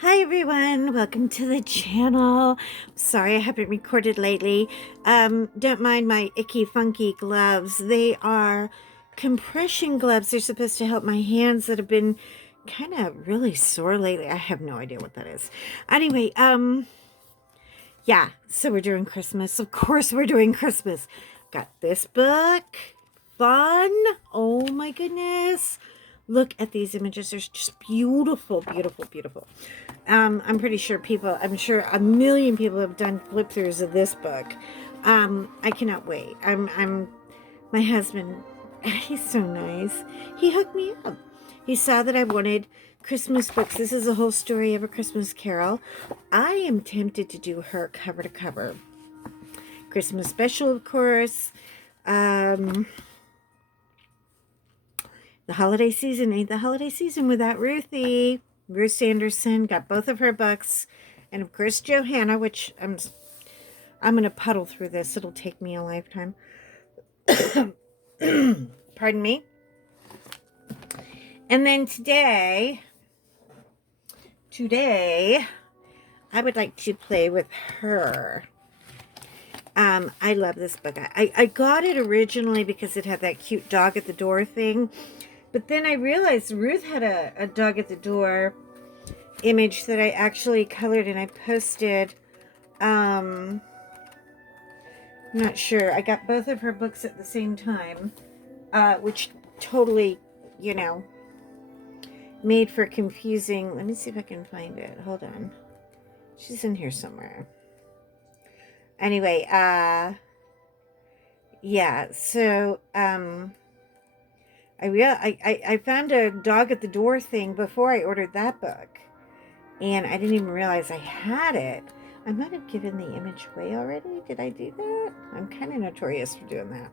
Hi everyone, welcome to the channel. Sorry I haven't recorded lately. Don't mind my icky funky gloves. They are compression gloves. They're supposed to help my hands that have been kind of really sore lately. I have no idea what that is. Anyway, yeah, so we're doing Christmas. Of course we're doing Christmas. Got this book. Fun. Oh my goodness. Look at these images. They're just beautiful, beautiful, beautiful. I'm pretty sure I'm sure a million people have done flip throughs of this book. I cannot wait. My husband, he's so nice. He hooked me up. He saw that I wanted Christmas books. This is a whole story of a Christmas Carol. I am tempted to do her cover to cover. Christmas special, of course. The holiday season ain't the holiday season without Ruthie. Ruth Sanderson got both of her books, and of course Johanna, which I'm gonna puddle through this. It'll take me a lifetime. Pardon me. And then today, I would like to play with her. I love this book. I got it originally because it had that cute dog at the door thing. But then I realized Ruth had a dog at the door image that I actually colored and I posted. I'm not sure. I got both of her books at the same time, which totally, made for confusing. Let me see if I can find it. Hold on. She's in here somewhere. Anyway, yeah, so I found a dog at the door thing before I ordered that book, and I didn't even realize I had it. I might have given the image away already. Did I do that? I'm kind of notorious for doing that.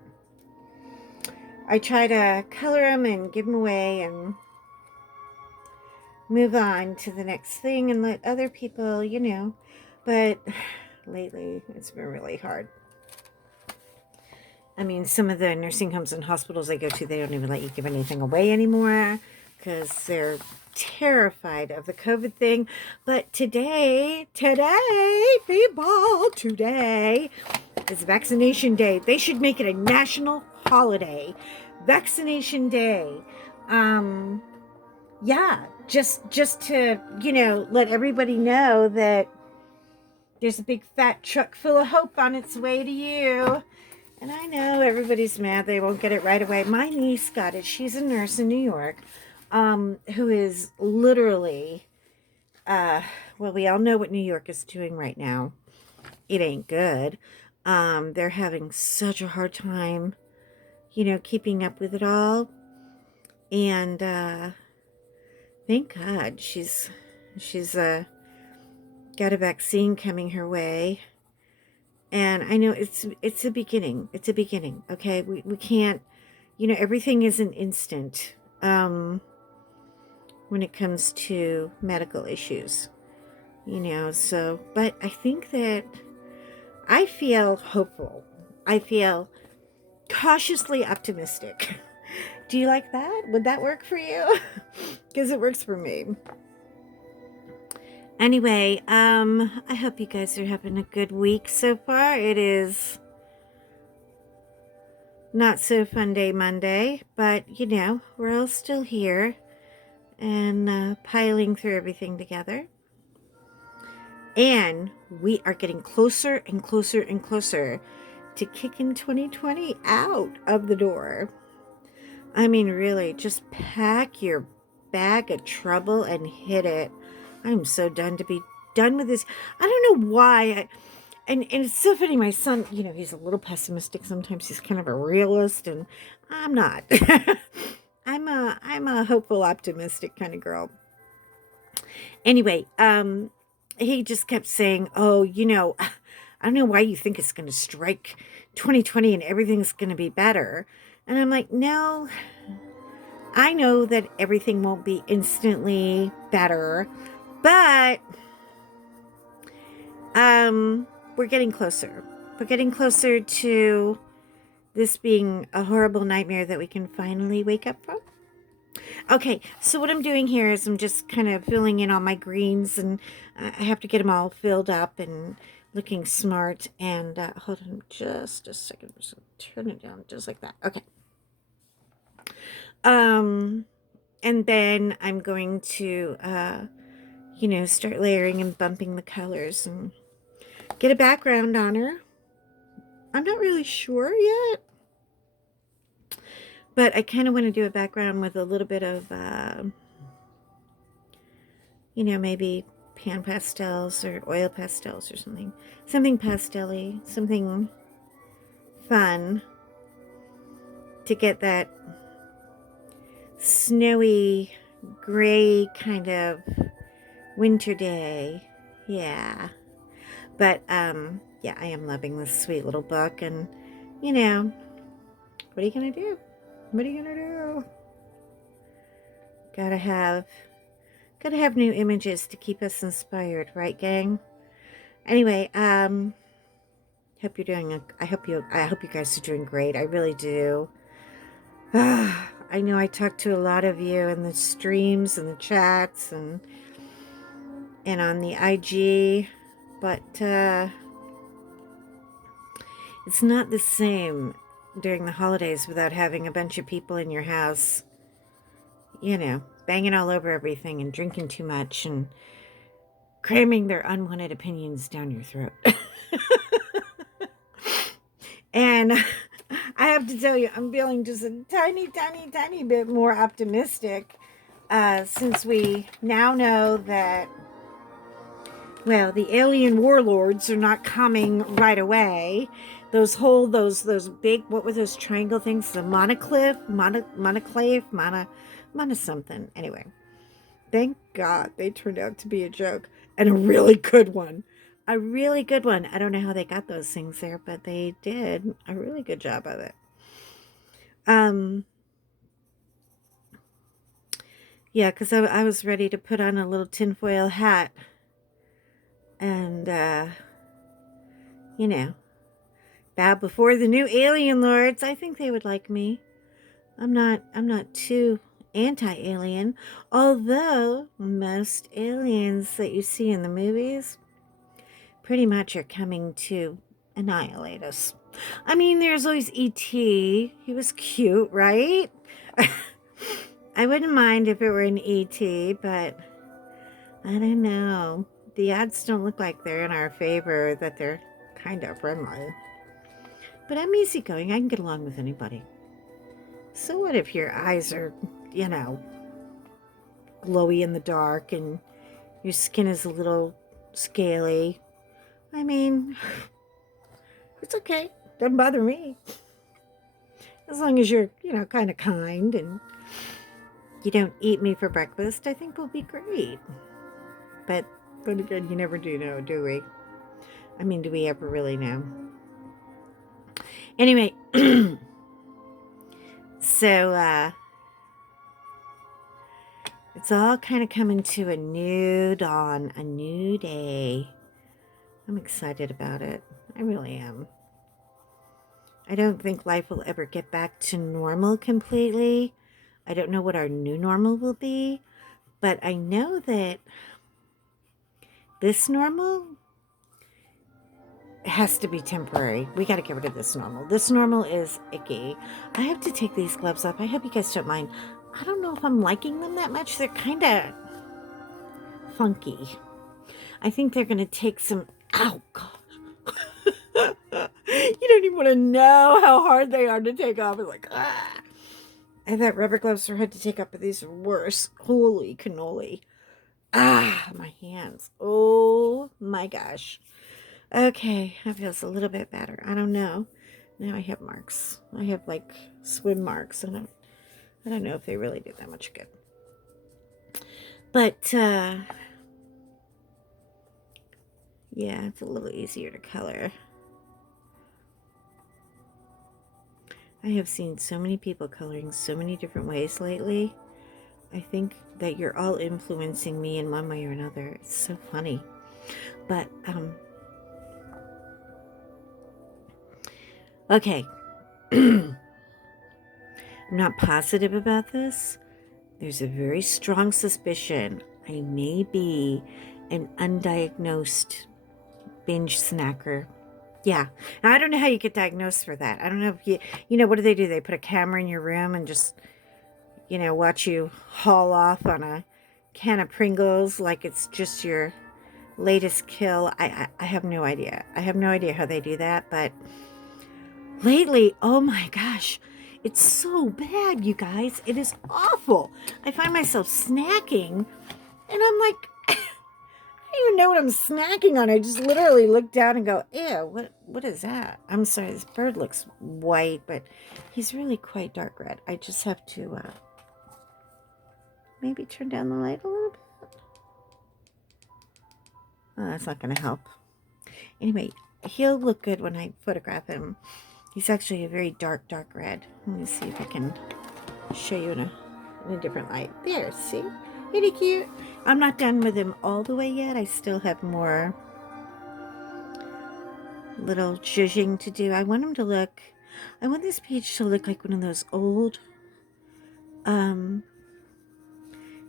I try to color them and give them away and move on to the next thing and let other people, but lately it's been really hard. I mean, some of the nursing homes and hospitals I go to, they don't even let you give anything away anymore because they're terrified of the COVID thing. But today, people, today is vaccination day. They should make it a national holiday. Vaccination day. Yeah, just to, let everybody know that there's a big fat truck full of hope on its way to you. And I know everybody's mad they won't get it right away. My niece got it. She's a nurse in New York, who is literally, well, we all know what New York is doing right now. It ain't good. They're having such a hard time, keeping up with it all. And thank God she's got a vaccine coming her way. And I know it's a beginning. It's a beginning. Okay. We can't, everything isn't instant. When it comes to medical issues, so, but I think that I feel hopeful. I feel cautiously optimistic. Do you like that? Would that work for you? Because it works for me. Anyway, I hope you guys are having a good week so far. It is not so fun day Monday, but we're all still here and piling through everything together. And we are getting closer and closer and closer to kicking 2020 out of the door. I mean, really, just pack your bag of trouble and hit it. I'm so done to be done with this. I don't know why. And it's so funny. My son, he's a little pessimistic. Sometimes he's kind of a realist, and I'm not. I'm a hopeful, optimistic kind of girl. Anyway, he just kept saying, "Oh, I don't know why you think it's going to strike 2020 and everything's going to be better." And I'm like, "No, I know that everything won't be instantly better, but we're getting closer. We're getting closer to this being a horrible nightmare that we can finally wake up from." Okay, so what I'm doing here is I'm just kind of filling in all my greens, and I have to get them all filled up and looking smart. And hold on just a second. I'm just gonna turn it down just like that. Okay. Um, and then I'm going to, start layering and bumping the colors and get a background on her. I'm not really sure yet, but I kind of want to do a background with a little bit of, maybe pan pastels or oil pastels or something. Something pastel-y, something fun to get that snowy, gray kind of winter day. Yeah. But, yeah, I am loving this sweet little book. And, what are you going to do? What are you going to do? Gotta have, gotta have new images to keep us inspired, right, gang? Anyway, hope you're doing. I hope you guys are doing great. I really do. I know I talked to a lot of you in the streams and the chats and on the IG, but it's not the same during the holidays without having a bunch of people in your house, banging all over everything and drinking too much and cramming their unwanted opinions down your throat. And I have to tell you, I'm feeling just a tiny, tiny, tiny bit more optimistic since we now know that, well, the alien warlords are not coming right away. Those big, what were those triangle things? The mono something. Anyway, thank God they turned out to be a joke and a really good one. A really good one. I don't know how they got those things there, but they did a really good job of it. Um, yeah, because I was ready to put on a little tinfoil hat and, you know, bow before the new alien lords. I think they would like me. I'm not too anti-alien, although most aliens that you see in the movies pretty much are coming to annihilate us. I mean, there's always E.T. He was cute, right? I wouldn't mind if it were an E.T., but I don't know. The odds don't look like they're in our favor, that they're kind of friendly. But I'm easygoing. I can get along with anybody. So what if your eyes are, you know, glowy in the dark and your skin is a little scaly? I mean, it's okay. Doesn't bother me. As long as you're, kind of kind and you don't eat me for breakfast, I think we'll be great. But then again, you never do know, do we? I mean, do we ever really know? Anyway, so it's all kind of coming to a new dawn, a new day. I'm excited about it. I really am. I don't think life will ever get back to normal completely. I don't know what our new normal will be, but I know that this normal has to be temporary. We got to get rid of this normal. This normal is icky. I have to take these gloves off. I hope you guys don't mind. I don't know if I'm liking them that much. They're kind of funky. I think they're going to take some. Ow, gosh. You don't even want to know how hard they are to take off. It's like, ah. I thought rubber gloves were hard to take off, but these are worse. Holy cannoli. Ah, my hands. Oh my gosh. Okay, that feels a little bit better. I don't know. Now I have marks. I have like swim marks, and I don't know if they really do that much good. But yeah, it's a little easier to color. I have seen so many people coloring so many different ways lately. I think that you're all influencing me in one way or another. It's so funny. But okay. I'm not positive about this, there's a very strong suspicion I may be an undiagnosed binge snacker. Yeah. Now, I don't know how you get diagnosed for that. I don't know if what do? They put a camera in your room and just, watch you haul off on a can of Pringles like it's just your latest kill. I have no idea. I have no idea how they do that, but lately, oh my gosh, it's so bad, you guys. It is awful. I find myself snacking, and I'm like, I don't even know what I'm snacking on. I just literally look down and go, ew, what is that? I'm sorry, this bird looks white, but he's really quite dark red. I just have to maybe turn down the light a little bit. Oh, that's not going to help. Anyway, he'll look good when I photograph him. He's actually a very dark red. Let me see if I can show you in a different light. There, see? Isn't he cute? I'm not done with him all the way yet. I still have more little zhuzhing to do. I want this page to look like one of those old,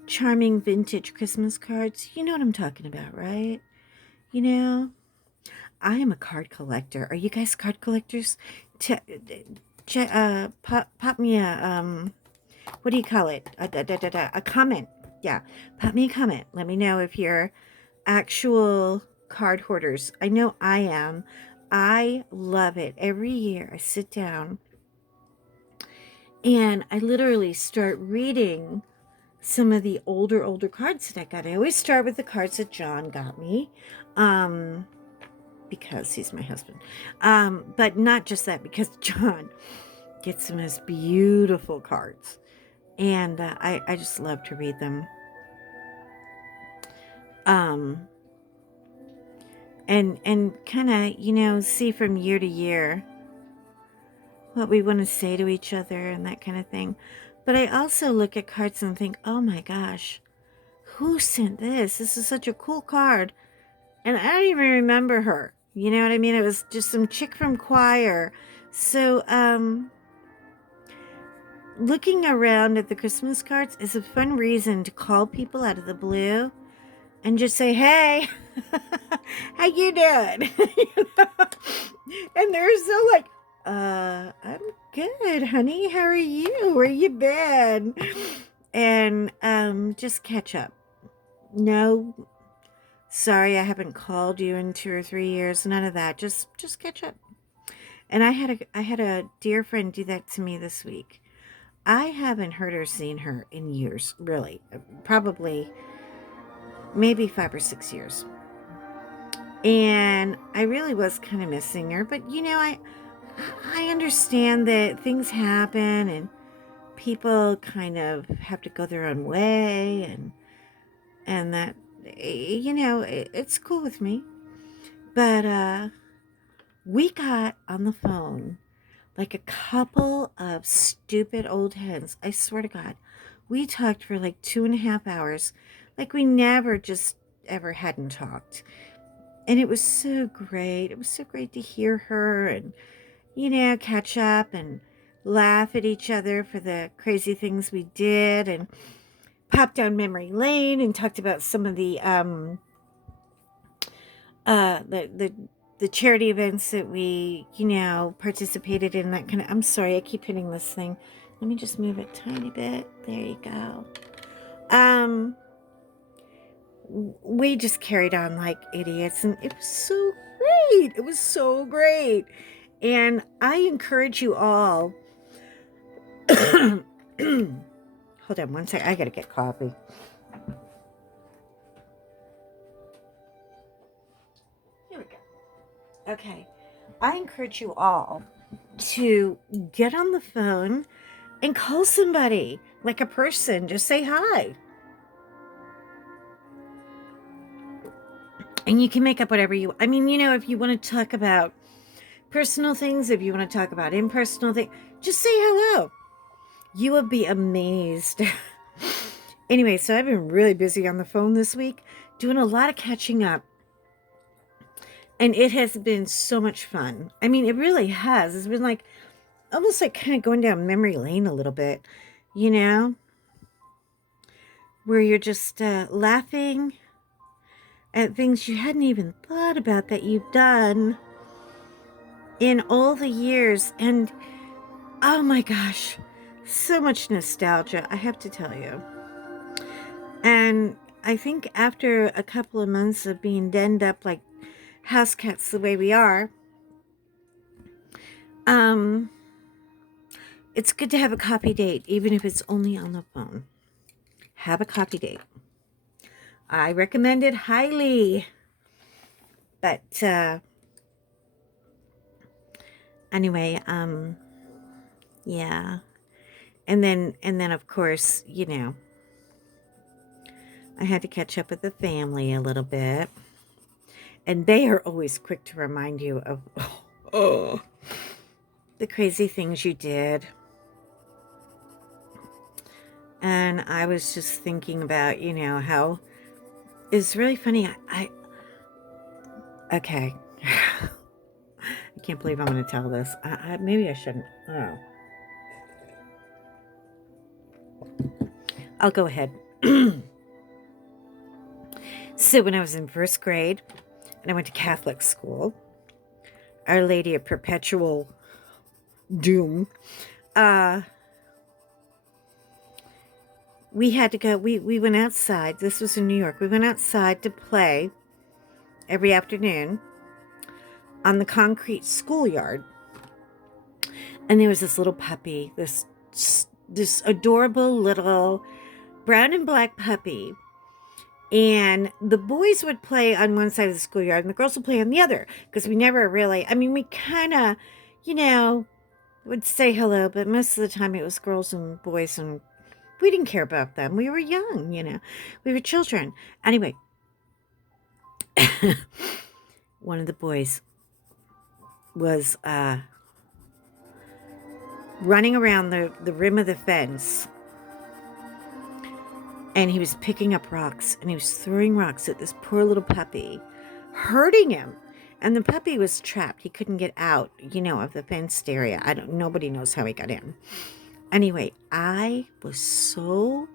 charming vintage Christmas cards. You know what I'm talking about, right? I am a card collector. Are you guys card collectors? Pop me a, what do you call it? A comment. Yeah, pop me a comment. Let me know if you're actual card hoarders. I know I am. I love it. Every year I sit down and I literally start reading some of the older cards that I got. I always start with the cards that John got me. Because he's my husband. But not just that, because John gets the most beautiful cards. And I just love to read them. And kind of, see from year to year what we want to say to each other and that kind of thing. But I also look at cards and think, oh my gosh, who sent this? This is such a cool card. And I don't even remember her. You know what I mean? It was just some chick from choir. So, looking around at the Christmas cards is a fun reason to call people out of the blue and just say, hey, how you doing? And they're so like, I'm good, honey. How are you? Where you been? And just catch up. No, sorry, I haven't called you in 2 or 3 years. None of that. Just catch up. And I had a dear friend do that to me this week. I haven't heard or seen her in years, really. Probably maybe 5 or 6 years. And I really was kind of missing her, but I understand that things happen and people kind of have to go their own way, and that it's cool with me. But we got on the phone like a couple of stupid old hens. I swear to God, we talked for like 2.5 hours, like we never just ever hadn't talked. And it was so great. It was so great to hear her and, catch up and laugh at each other for the crazy things we did, and pop down memory lane and talked about some of the the charity events that we participated in, that kind of. I'm sorry, I keep hitting this thing. Let me just move it a tiny bit. There you go. We just carried on like idiots, and it was so great. It was so great. And I encourage you all. Hold on one second. I gotta get coffee. Here we go. Okay. I encourage you all to get on the phone and call somebody, like a person. Just say hi. And you can make up whatever you, if you want to talk about personal things, if you want to talk about impersonal things, just say hello. You will be amazed. Anyway, so I've been really busy on the phone this week, doing a lot of catching up. And it has been so much fun. I mean, it really has. It's been like, almost like kind of going down memory lane a little bit, where you're just laughing at things you hadn't even thought about that you've done in all the years. And oh my gosh, so much nostalgia, I have to tell you. And I think after a couple of months of being denned up like house cats the way we are, um, it's good to have a coffee date, even if it's only on the phone. Have a coffee date. I recommend it highly. But anyway, yeah. And then of course, I had to catch up with the family a little bit. And they are always quick to remind you of oh, the crazy things you did. And I was just thinking about, how it's really funny. Okay. I can't believe I'm going to tell this. Maybe I shouldn't. Oh. I'll go ahead. So when I was in first grade and I went to Catholic school, Our Lady of Perpetual Doom, we had to go, we went outside. This was in New York. We went outside to play every afternoon on the concrete schoolyard. And there was this little puppy, this adorable little brown and black puppy. And the boys would play on one side of the schoolyard and the girls would play on the other. Because we never really, we kind of, would say hello. But most of the time it was girls and boys, and we didn't care about them. We were young, we were children. Anyway, one of the boys was running around the rim of the fence, and he was picking up rocks, and he was throwing rocks at this poor little puppy, hurting him. And the puppy was trapped. He couldn't get out, of the fenced area. Nobody knows how he got in. Anyway, I was so,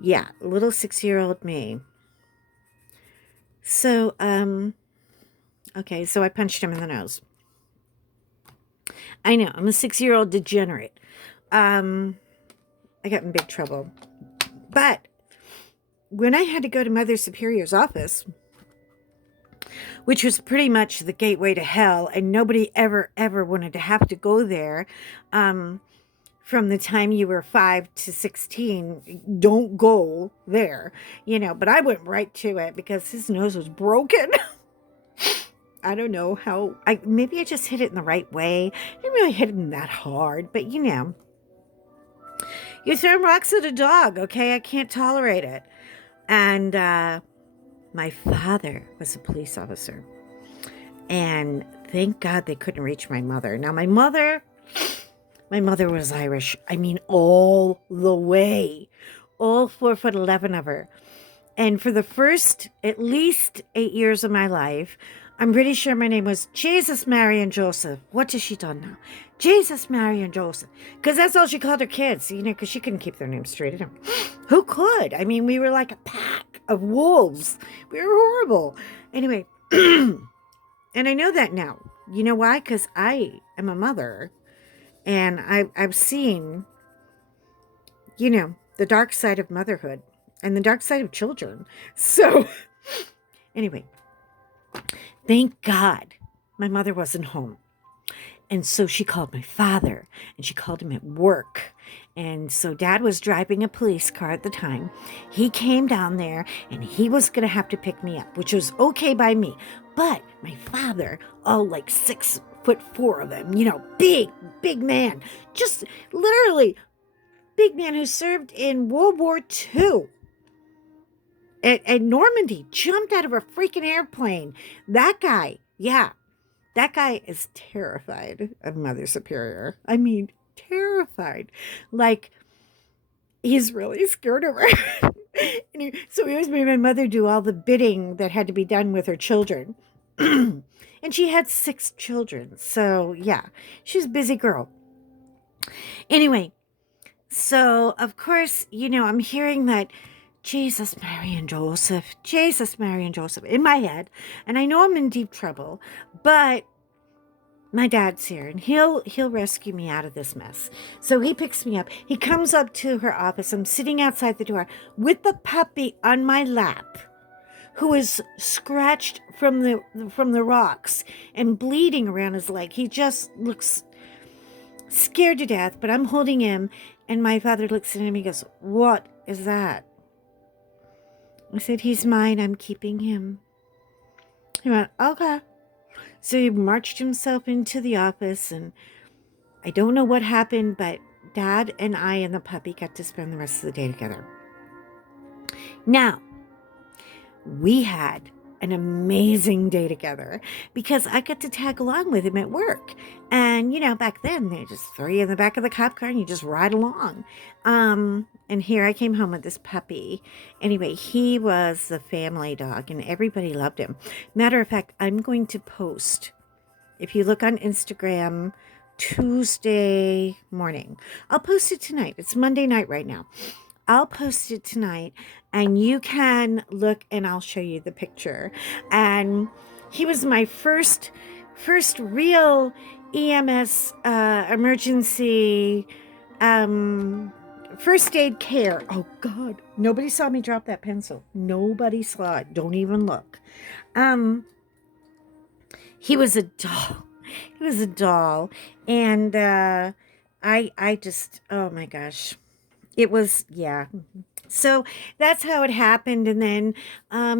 little 6-year-old me. So, okay, so I punched him in the nose. I know, I'm a 6-year-old degenerate. I got in big trouble. But when I had to go to Mother Superior's office, which was pretty much the gateway to hell, and nobody ever wanted to have to go there, from the time you were 5 to 16, don't go there, but I went right to it because his nose was broken. I don't know how, maybe I just hit it in the right way. I didn't really hit it that hard, but you throw rocks at a dog, okay? I can't tolerate it. And my father was a police officer. And thank God they couldn't reach my mother. Now, my mother was Irish. All the way. All 4'11" of her. And for the first at least 8 years of my life, I'm pretty sure my name was Jesus, Mary, and Joseph. What has she done now? Jesus, Mary, and Joseph. Because that's all she called her kids, because she couldn't keep their names straight. Who could? We were like a pack of wolves. We were horrible. Anyway, and I know that now. You know why? Because I am a mother. And I've seen, the dark side of motherhood and the dark side of children. So, anyway, thank God my mother wasn't home. And so she called my father, and she called him at work. And so Dad was driving a police car at the time. He came down there, and he was going to have to pick me up, which was okay by me. But my father, all like 6'4" of him, big man, just literally big man who served in World War II. At Normandy, jumped out of a freaking airplane. That guy, that guy is terrified of Mother Superior. Terrified. Like, he's really scared of her. So he always made my mother do all the bidding that had to be done with her children. And she had 6 children. So, she's a busy girl. Anyway, so, of course, I'm hearing that Jesus, Mary, and Joseph. Jesus, Mary, and Joseph in my head. And I know I'm in deep trouble, but my dad's here and he'll rescue me out of this mess. So he picks me up. He comes up to her office. I'm sitting outside the door with the puppy on my lap, who is scratched from the rocks and bleeding around his leg. He just looks scared to death, but I'm holding him, and my father looks at him and he goes, "What is that?" I said, "He's mine. I'm keeping him." He went, "Okay." So he marched himself into the office, and I don't know what happened, but Dad and I and the puppy got to spend the rest of the day together. Now, we had an amazing day together because I got to tag along with him at work. And, back then they just throw you in the back of the cop car and you just ride along. And here I came home with this puppy. Anyway, he was the family dog and everybody loved him. Matter of fact, I'm going to post, if you look on Instagram, Tuesday morning. I'll post it tonight. It's Monday night right now. I'll post it tonight and you can look and I'll show you the picture. And he was my first real EMS emergency first aid care. Oh God, nobody saw me drop that pencil. Nobody saw it. Don't even look. He was a doll. He was a doll. And I just, oh my gosh. It was, yeah. So that's how it happened. And then,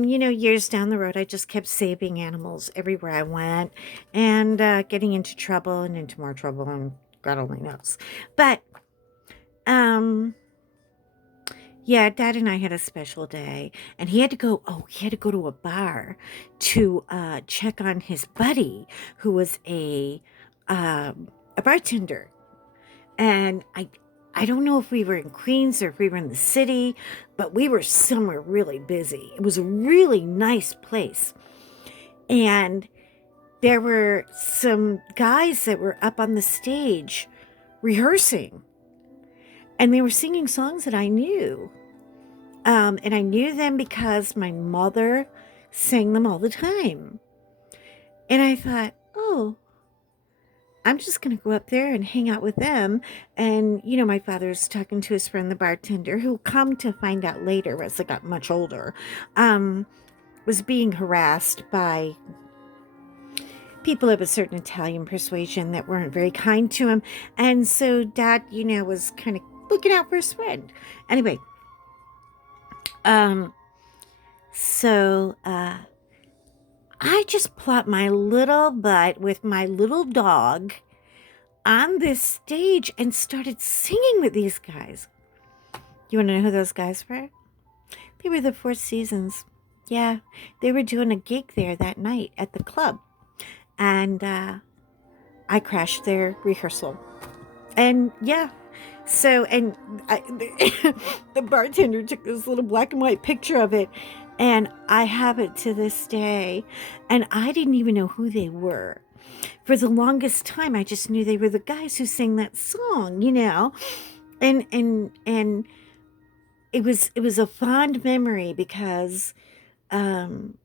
years down the road, I just kept saving animals everywhere I went and getting into trouble and into more trouble, and God only knows. But, yeah, Dad and I had a special day, and he had to go to a bar to check on his buddy who was a bartender. And I don't know if we were in Queens or if we were in the city, but we were somewhere really busy. It was a really nice place. And there were some guys that were up on the stage rehearsing. And they were singing songs that I knew. And I knew them because my mother sang them all the time. And I thought, oh, I'm just going to go up there and hang out with them. And, my father's talking to his friend, the bartender, who come to find out later as I got much older, was being harassed by people of a certain Italian persuasion that weren't very kind to him. And so Dad, was kind of looking out for his friend. Anyway, so I just plopped my little butt with my little dog on this stage and started singing with these guys. You want to know who those guys were? They were the Four Seasons. Yeah, they were doing a gig there that night at the club. And I crashed their rehearsal. And yeah, so, and the bartender took this little black and white picture of it, and I have it to this day. And I didn't even know who they were. For the longest time, I just knew they were the guys who sang that song, And it was a fond memory because God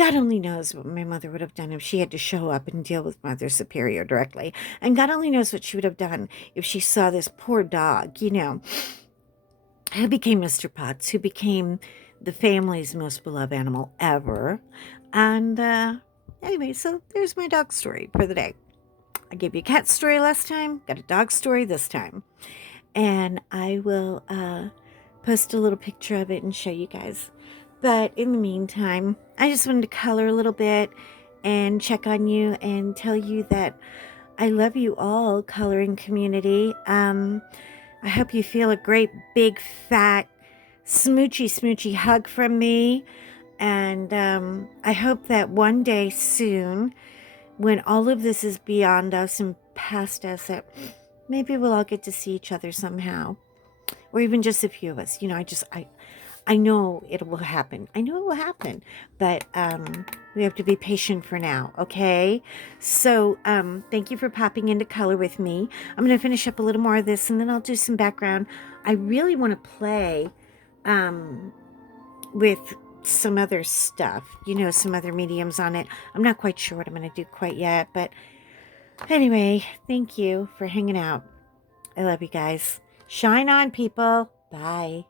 only knows what my mother would have done if she had to show up and deal with Mother Superior directly. And God only knows what she would have done if she saw this poor dog, who became Mr. Potts, who became the family's most beloved animal ever. And anyway, so there's my dog story for the day. I gave you a cat story last time, got a dog story this time. And I will post a little picture of it and show you guys. But in the meantime, I just wanted to color a little bit and check on you and tell you that I love you all, coloring community. I hope you feel a great big fat smoochy hug from me. And I hope that one day soon, when all of this is beyond us and past us, that maybe we'll all get to see each other somehow. Or even just a few of us. I know it will happen. I know it will happen. But we have to be patient for now, okay? So thank you for popping into color with me. I'm going to finish up a little more of this, and then I'll do some background. I really want to play um, with some other stuff, some other mediums on it. I'm not quite sure what I'm going to do quite yet, but anyway, thank you for hanging out. I love you guys. Shine on, people. Bye.